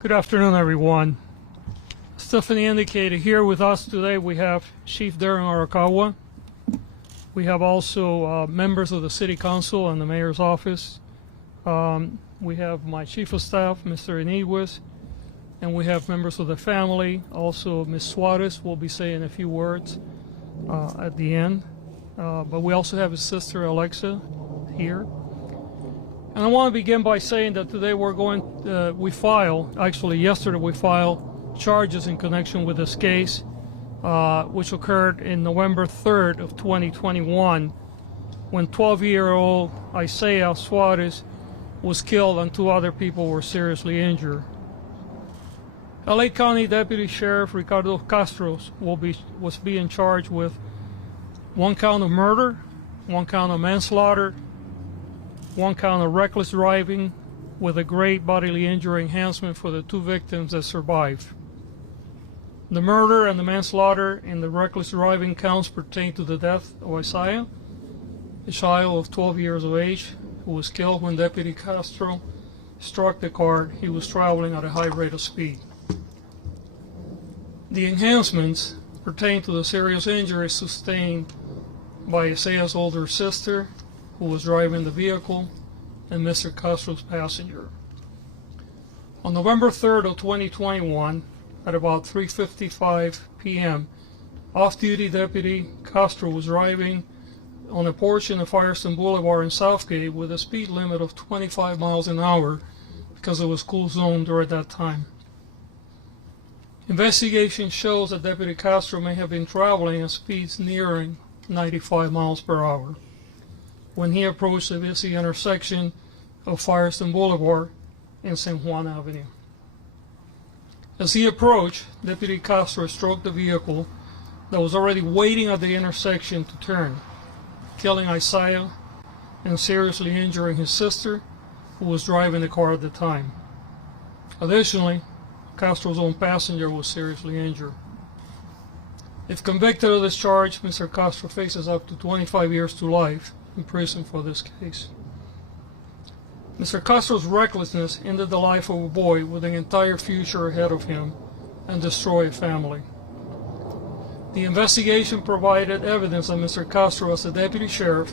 Good afternoon, everyone. Stephanie indicated here with us today we have Chief Darren Arakawa. We have also members of the City Council and the Mayor's Office. We have my Chief of Staff, Mr. Iniguez, and we have members of the family. Also, Ms. Suarez will be saying a few words at the end. But we also have his sister, Alexa, here. And I want to begin by saying that today yesterday we filed charges in connection with this case, which occurred in November 3rd of 2021, when 12-year-old Isaiah Suarez was killed and two other people were seriously injured. LA County Deputy Sheriff Ricardo Castro was being charged with 1 count of murder, 1 count of manslaughter, 1 count of reckless driving with a great bodily injury enhancement for the 2 victims that survived. The murder and the manslaughter and the reckless driving counts pertain to the death of Isaiah, a child of 12 years of age who was killed when Deputy Castro struck the car he was traveling at a high rate of speed. The enhancements pertain to the serious injuries sustained by Isaiah's older sister, who was driving the vehicle, and Mr. Castro's passenger. On November 3rd of 2021, at about 3:55 p.m., off-duty Deputy Castro was driving on a portion of Firestone Boulevard in Southgate with a speed limit of 25 miles an hour because it was cool zone during that time. Investigation shows that Deputy Castro may have been traveling at speeds nearing 95 miles per hour when he approached the busy intersection of Firestone Boulevard and San Juan Avenue. As he approached, Deputy Castro stroked the vehicle that was already waiting at the intersection to turn, killing Isaiah and seriously injuring his sister, who was driving the car at the time. Additionally, Castro's own passenger was seriously injured. If convicted of this charge, Mr. Castro faces up to 25 years to life in prison for this case. Mr. Castro's recklessness ended the life of a boy with an entire future ahead of him and destroyed a family. The investigation provided evidence that Mr. Castro, as a deputy sheriff,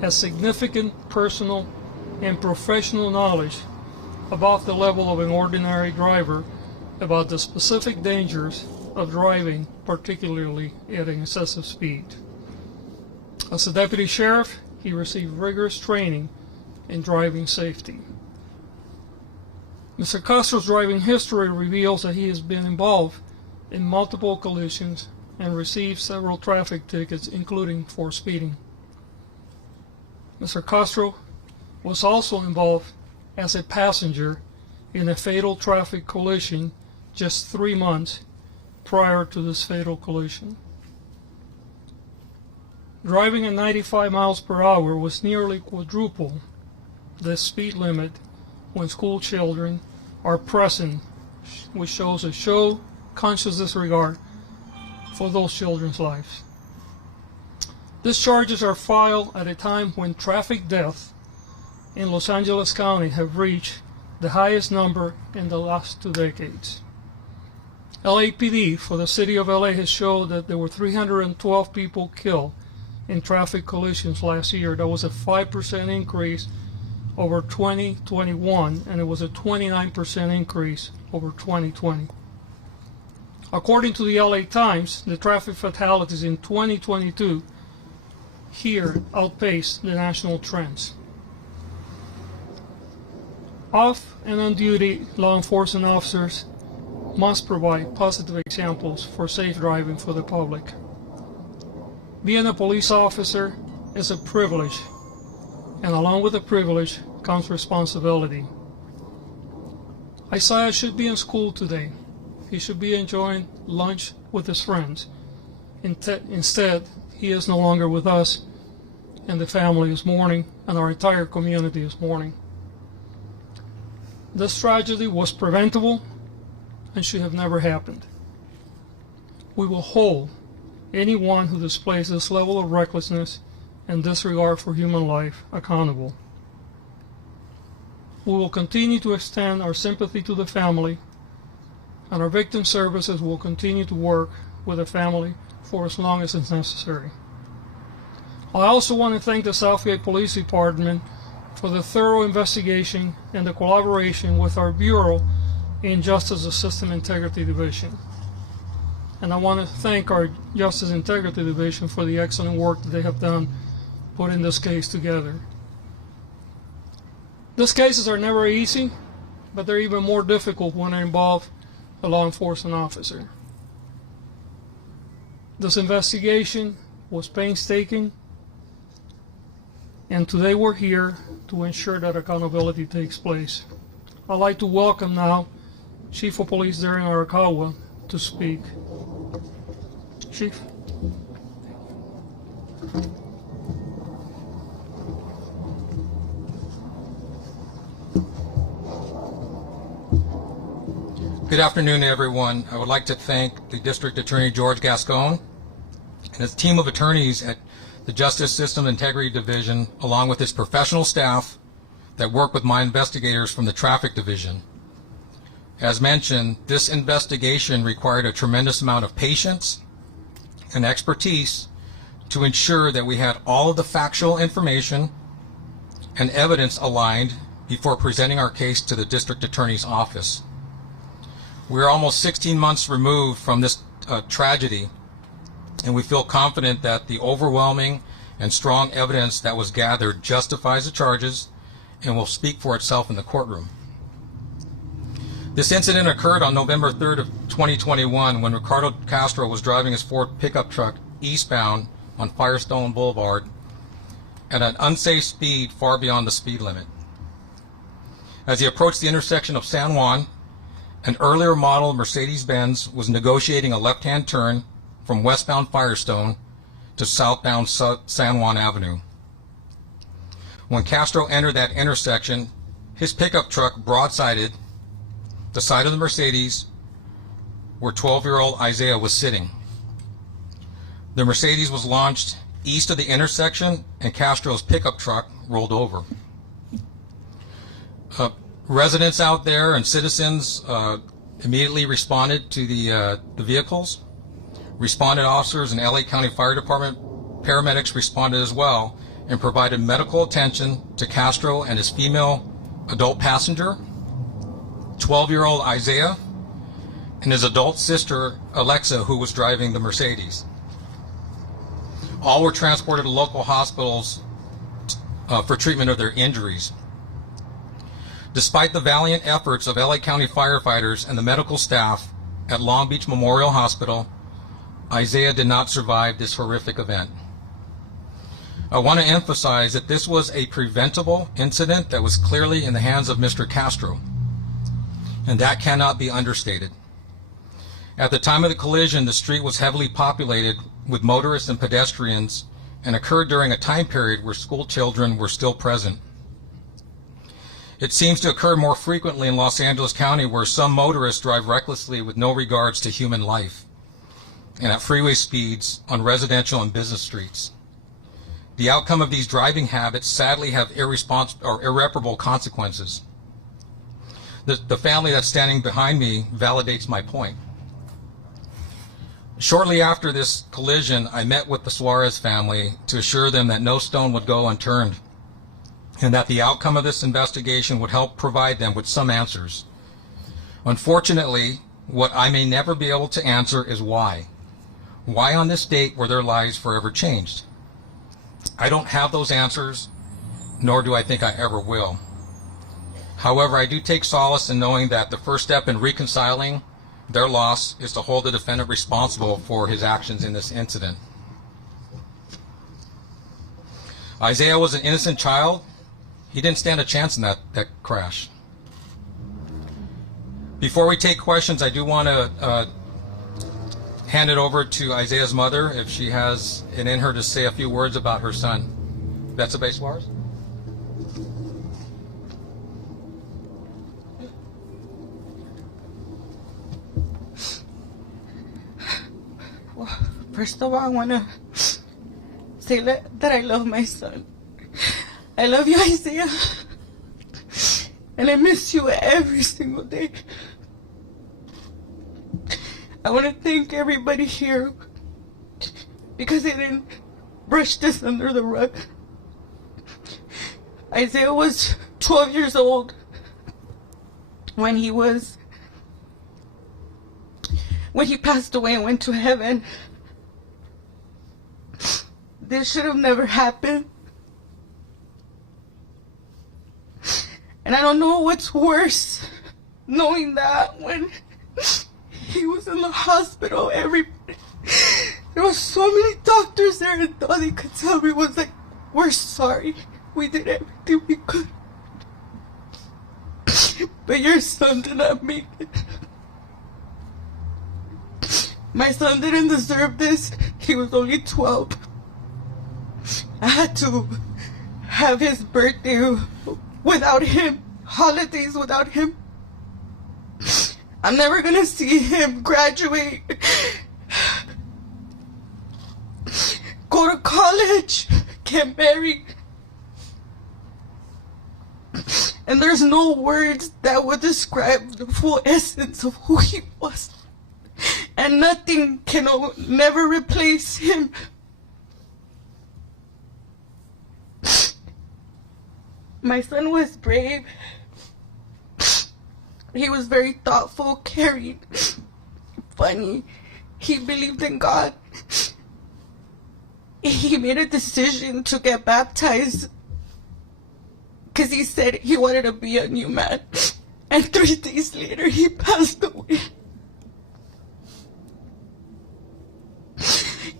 has significant personal and professional knowledge above the level of an ordinary driver about the specific dangers of driving, particularly at an excessive speed. As a deputy sheriff, he received rigorous training in driving safety. Mr. Castro's driving history reveals that he has been involved in multiple collisions and received several traffic tickets, including for speeding. Mr. Castro was also involved as a passenger in a fatal traffic collision just 3 months prior to this fatal collision. Driving at 95 miles per hour was nearly quadruple the speed limit when school children are present, which shows a conscious disregard for those children's lives. These charges are filed at a time when traffic deaths in Los Angeles County have reached the highest number in the last 2 decades. LAPD for the city of LA has shown that there were 312 people killed in traffic collisions last year. That was a 5% increase over 2021, and it was a 29% increase over 2020. According to the LA Times, the traffic fatalities in 2022 here outpaced the national trends. Off and on duty law enforcement officers must provide positive examples for safe driving for the public. Being a police officer is a privilege, and along with the privilege comes responsibility. Isaiah should be in school today. He should be enjoying lunch with his friends. Instead, he is no longer with us, and the family is mourning, and our entire community is mourning. This tragedy was preventable and should have never happened. We will hold anyone who displays this level of recklessness and disregard for human life accountable. We will continue to extend our sympathy to the family and our victim services will continue to work with the family for as long as it's necessary. I also want to thank the Southgate Police Department for the thorough investigation and the collaboration with our Bureau in Justice System Integrity Division. And I want to thank our Justice Integrity Division for the excellent work that they have done putting this case together. These cases are never easy, but they're even more difficult when they involve a law enforcement officer. This investigation was painstaking, and today we're here to ensure that accountability takes place. I'd like to welcome now Chief of Police Darren Arakawa to speak. Chief. Good afternoon, everyone. I would like to thank the District Attorney George Gascon and his team of attorneys at the Justice System Integrity Division, along with his professional staff that work with my investigators from the Traffic Division. As mentioned, this investigation required a tremendous amount of patience and expertise to ensure that we had all of the factual information and evidence aligned before presenting our case to the District Attorney's office. We're almost 16 months removed from this tragedy, and we feel confident that the overwhelming and strong evidence that was gathered justifies the charges and will speak for itself in the courtroom. This incident occurred on November 3rd of 2021 when Ricardo Castro was driving his Ford pickup truck eastbound on Firestone Boulevard at an unsafe speed far beyond the speed limit. As he approached the intersection of San Juan, an earlier model Mercedes-Benz was negotiating a left-hand turn from westbound Firestone to southbound San Juan Avenue. When Castro entered that intersection, his pickup truck broadsided the side of the Mercedes where 12-year-old Isaiah was sitting. The Mercedes was launched east of the intersection and Castro's pickup truck rolled over. Residents out there and citizens immediately responded to the vehicles. Responded officers and LA County Fire Department paramedics responded as well and provided medical attention to Castro and his female adult passenger, 12-year-old Isaiah, and his adult sister, Alexa, who was driving the Mercedes. All were transported to local hospitals for treatment of their injuries. Despite the valiant efforts of LA County firefighters and the medical staff at Long Beach Memorial Hospital, Isaiah did not survive this horrific event. I want to emphasize that this was a preventable incident that was clearly in the hands of Mr. Castro, and that cannot be understated. At the time of the collision, the street was heavily populated with motorists and pedestrians and occurred during a time period where school children were still present. It seems to occur more frequently in Los Angeles County, where some motorists drive recklessly with no regards to human life and at freeway speeds on residential and business streets. The outcome of these driving habits sadly have irreparable consequences. The family that's standing behind me validates my point. Shortly after this collision, I met with the Suarez family to assure them that no stone would go unturned and that the outcome of this investigation would help provide them with some answers. Unfortunately, what I may never be able to answer is why. Why on this date were their lives forever changed? I don't have those answers, nor do I think I ever will. However, I do take solace in knowing that the first step in reconciling their loss is to hold the defendant responsible for his actions in this incident. Isaiah was an innocent child. He didn't stand a chance in that crash. Before we take questions, I do want to hand it over to Isaiah's mother if she has it in her to say a few words about her son. Betsabe Suarez? Well, first of all, I want to say that I love my son. I love you, Isaiah. And I miss you every single day. I want to thank everybody here because they didn't brush this under the rug. Isaiah was 12 years old when he passed away and went to heaven. This should have never happened. And I don't know what's worse, knowing that when he was in the hospital, there was so many doctors there, and all they could tell me was like, we're sorry, we did everything we could, but your son did not make it. My son didn't deserve this. He was only 12. I had to have his birthday without him, holidays without him. I'm never gonna see him graduate, go to college, get married. And there's no words that would describe the full essence of who he was. And nothing can never replace him. My son was brave. He was very thoughtful, caring, funny. He believed in God. He made a decision to get baptized because he said he wanted to be a new man. And 3 days later, he passed away.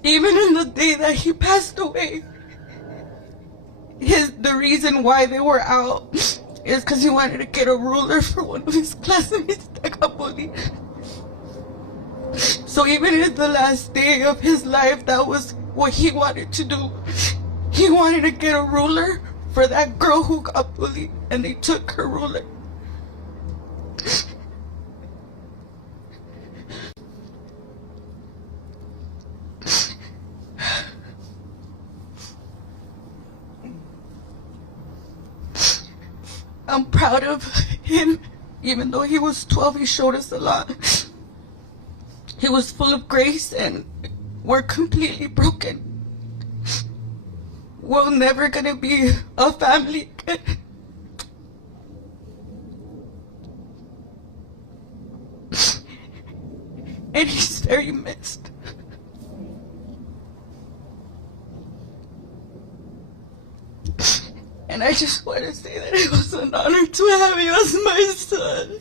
Even in the day that he passed away, the reason why they were out is because he wanted to get a ruler for one of his classmates that got bullied. So even in the last day of his life, that was what he wanted to do. He wanted to get a ruler for that girl who got bullied, and they took her ruler. I'm proud of him. Even though he was 12, he showed us a lot. He was full of grace, and we're completely broken. We're never gonna be a family again. And he's very missed. And I just want to say that it was an honor to have you as my son.